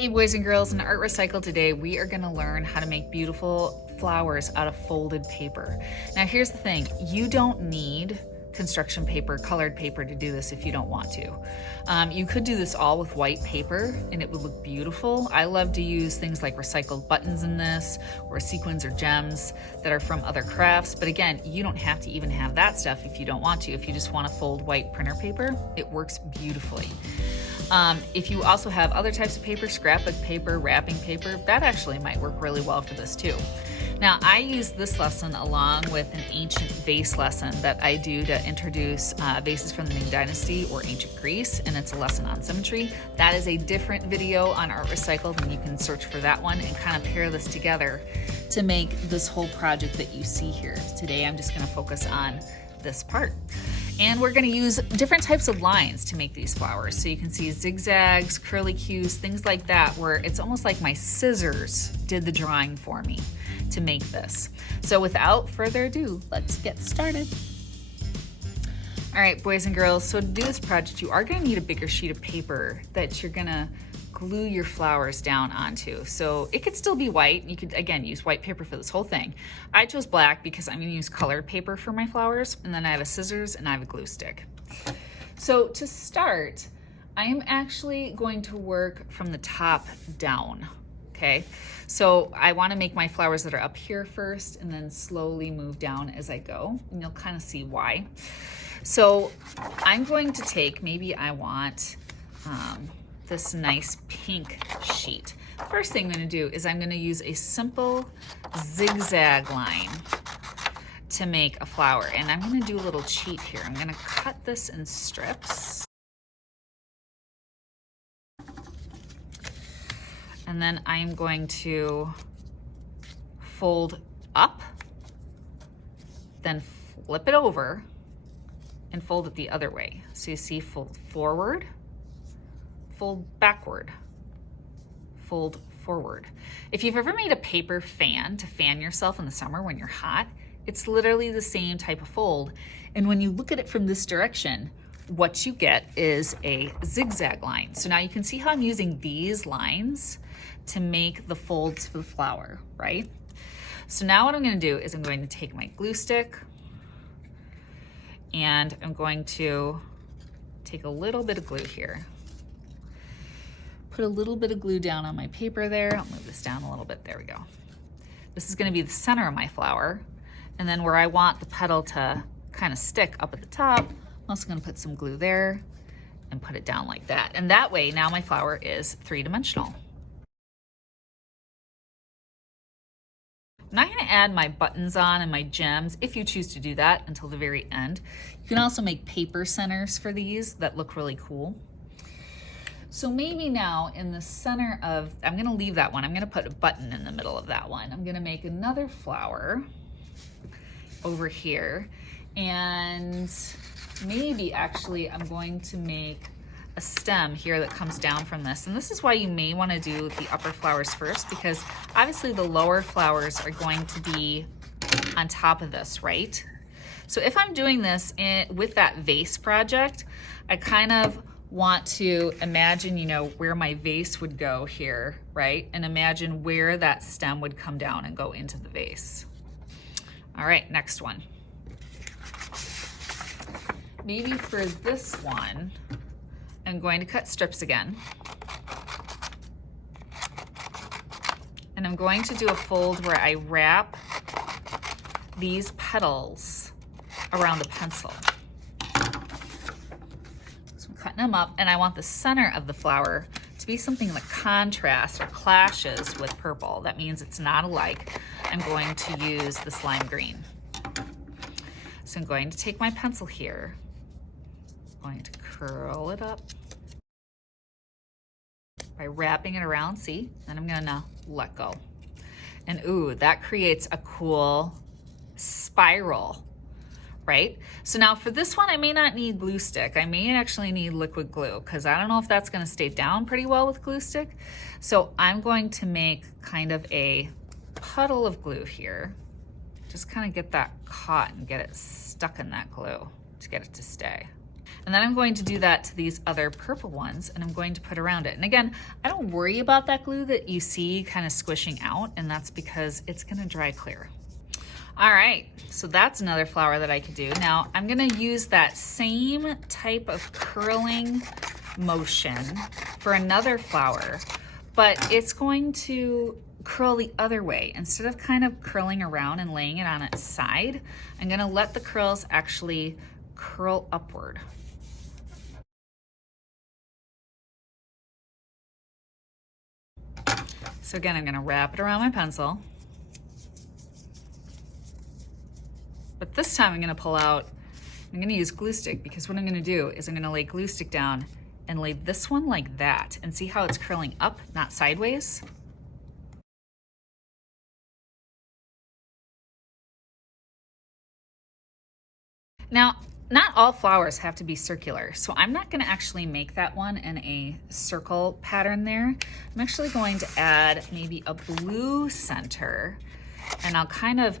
Hey boys and girls, in Art Recycle today we are going to learn how to make beautiful flowers out of folded paper. Now here's the thing, you don't need construction paper, colored paper to do this if you don't want to. You could do this all with white paper and it would look beautiful. I love to use things like recycled buttons in this, or sequins or gems that are from other crafts. But again, you don't have to even have that stuff if you don't want to. If you just want to fold white printer paper, it works beautifully. If you also have other types of paper, scrapbook paper, wrapping paper, that actually might work really well for this too. Now, I use this lesson along with an ancient vase lesson that I do to introduce vases from the Ming Dynasty or ancient Greece, and it's a lesson on symmetry. That is a different video on Art Recycled, and you can search for that one and kind of pair this together to make this whole project that you see here. Today, I'm just gonna focus on this part. And we're gonna use different types of lines to make these flowers. So you can see zigzags, curlicues, things like that, where it's almost like my scissors did the drawing for me to make this. So without further ado, let's get started. All right, boys and girls, so to do this project, you are gonna need a bigger sheet of paper that you're gonna glue your flowers down onto. So it could still be white. You could, again, use white paper for this whole thing. I chose black because I'm gonna use colored paper for my flowers, and then I have a scissors and I have a glue stick. So to start, I am actually going to work from the top down, okay? So I wanna make my flowers that are up here first and then slowly move down as I go, and you'll kind of see why. So I'm going to take, maybe I want, this nice pink sheet. First thing I'm gonna do is I'm gonna use a simple zigzag line to make a flower. And I'm gonna do a little cheat here. I'm gonna cut this in strips. And then I'm going to fold up, then flip it over and fold it the other way. So you see, fold forward, fold backward, fold forward. If you've ever made a paper fan to fan yourself in the summer when you're hot, it's literally the same type of fold. And when you look at it from this direction, what you get is a zigzag line. So now you can see how I'm using these lines to make the folds for the flower, right? So now what I'm gonna do is I'm going to take my glue stick and I'm going to take a little bit of glue here. Put a little bit of glue down on my paper there. I'll move this down a little bit, there we go. This is gonna be the center of my flower. And then where I want the petal to kind of stick up at the top, I'm also gonna put some glue there and put it down like that. And that way, now my flower is three-dimensional. I'm not gonna add my buttons on and my gems, if you choose to do that, until the very end. You can also make paper centers for these that look really cool. So maybe now in the center of, I'm gonna leave that one. I'm gonna put a button in the middle of that one. I'm gonna make another flower over here. And maybe actually I'm going to make a stem here that comes down from this. And this is why you may wanna do the upper flowers first, because obviously the lower flowers are going to be on top of this, right? So if I'm doing this with that vase project, I kind of want to imagine, you know, where my vase would go here, right? And imagine where that stem would come down and go into the vase. All right, next one. Maybe for this one, I'm going to cut strips again. And I'm going to do a fold where I wrap these petals around the pencil. Cutting them up, and I want the center of the flower to be something that contrasts or clashes with purple. That means it's not alike. I'm going to use this lime green. So I'm going to take my pencil here, I'm going to curl it up by wrapping it around, see? Then I'm gonna let go. And ooh, that creates a cool spiral, right? So now for this one, I may not need glue stick. I may actually need liquid glue because I don't know if that's gonna stay down pretty well with glue stick. So I'm going to make kind of a puddle of glue here. Just kind of get that caught and get it stuck in that glue to get it to stay. And then I'm going to do that to these other purple ones, and I'm going to put around it. And again, I don't worry about that glue that you see kind of squishing out, and that's because it's gonna dry clear. All right, so that's another flower that I could do. Now I'm gonna use that same type of curling motion for another flower, but it's going to curl the other way. Instead of kind of curling around and laying it on its side, I'm gonna let the curls actually curl upward. So again, I'm gonna wrap it around my pencil. But this time I'm gonna pull out, I'm gonna use glue stick, because what I'm gonna do is I'm gonna lay glue stick down and lay this one like that, and see how it's curling up, not sideways? Now, not all flowers have to be circular, so I'm not gonna actually make that one in a circle pattern there. I'm actually going to add maybe a blue center, and I'll kind of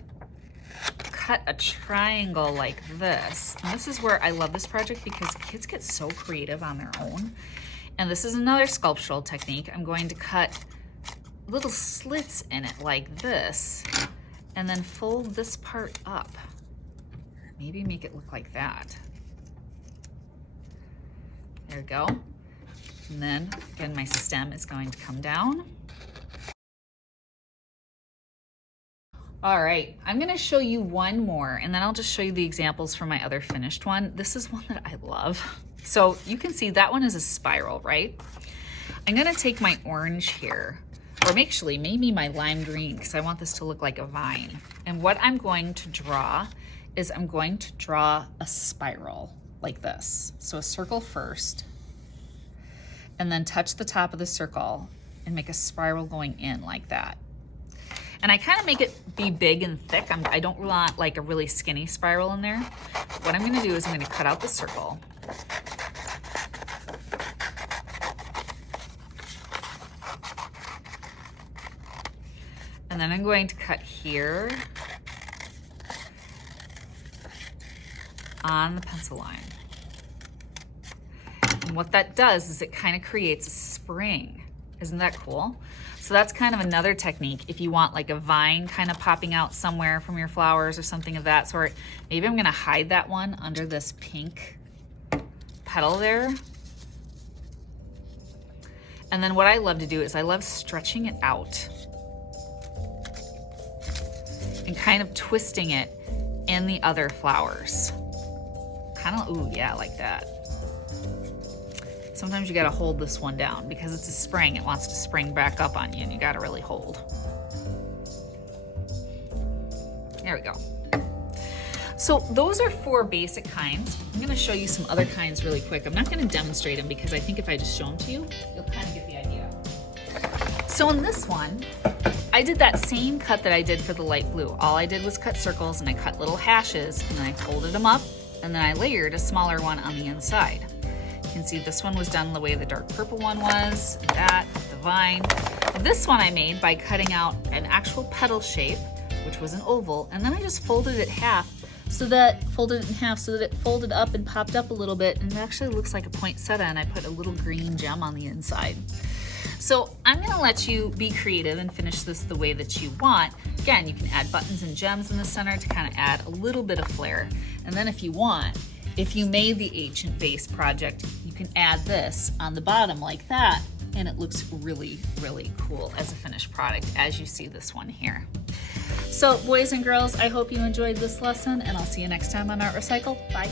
cut a triangle like this. And this is where I love this project, because kids get so creative on their own. And this is another sculptural technique. I'm going to cut little slits in it like this, and then fold this part up. Maybe make it look like that. There we go. And then again, my stem is going to come down. All right, I'm gonna show you one more, and then I'll just show you the examples for my other finished one. This is one that I love. So you can see that one is a spiral, right? I'm gonna take my orange here, or actually maybe my lime green, because I want this to look like a vine. And what I'm going to draw is I'm going to draw a spiral like this. So a circle first, and then touch the top of the circle and make a spiral going in like that. And I kind of make it be big and thick. I don't want like a really skinny spiral in there. What I'm gonna do is I'm gonna cut out the circle. And then I'm going to cut here on the pencil line. And what that does is it kind of creates a spring. Isn't that cool? So that's kind of another technique if you want like a vine kind of popping out somewhere from your flowers or something of that sort. Maybe I'm gonna hide that one under this pink petal there. And then what I love to do is I love stretching it out and kind of twisting it in the other flowers. Kind of, ooh, yeah, like that. Sometimes you gotta hold this one down because it's a spring. It wants to spring back up on you, and you gotta really hold. There we go. So those are 4 basic kinds. I'm gonna show you some other kinds really quick. I'm not gonna demonstrate them because I think if I just show them to you, you'll kind of get the idea. So in this one, I did that same cut that I did for the light blue. All I did was cut circles, and I cut little hashes, and then I folded them up, and then I layered a smaller one on the inside. You can see this one was done the way the dark purple one was, that, the vine. This one I made by cutting out an actual petal shape, which was an oval, and then I just folded it in half so that it folded up and popped up a little bit, and it actually looks like a poinsettia, and I put a little green gem on the inside. So I'm gonna let you be creative and finish this the way that you want. Again, you can add buttons and gems in the center to kind of add a little bit of flair. And then if you want, if you made the ancient vase project, you can add this on the bottom like that, and it looks really, really cool as a finished product, as you see this one here. So boys and girls, I hope you enjoyed this lesson, and I'll see you next time on Art Recycle. Bye.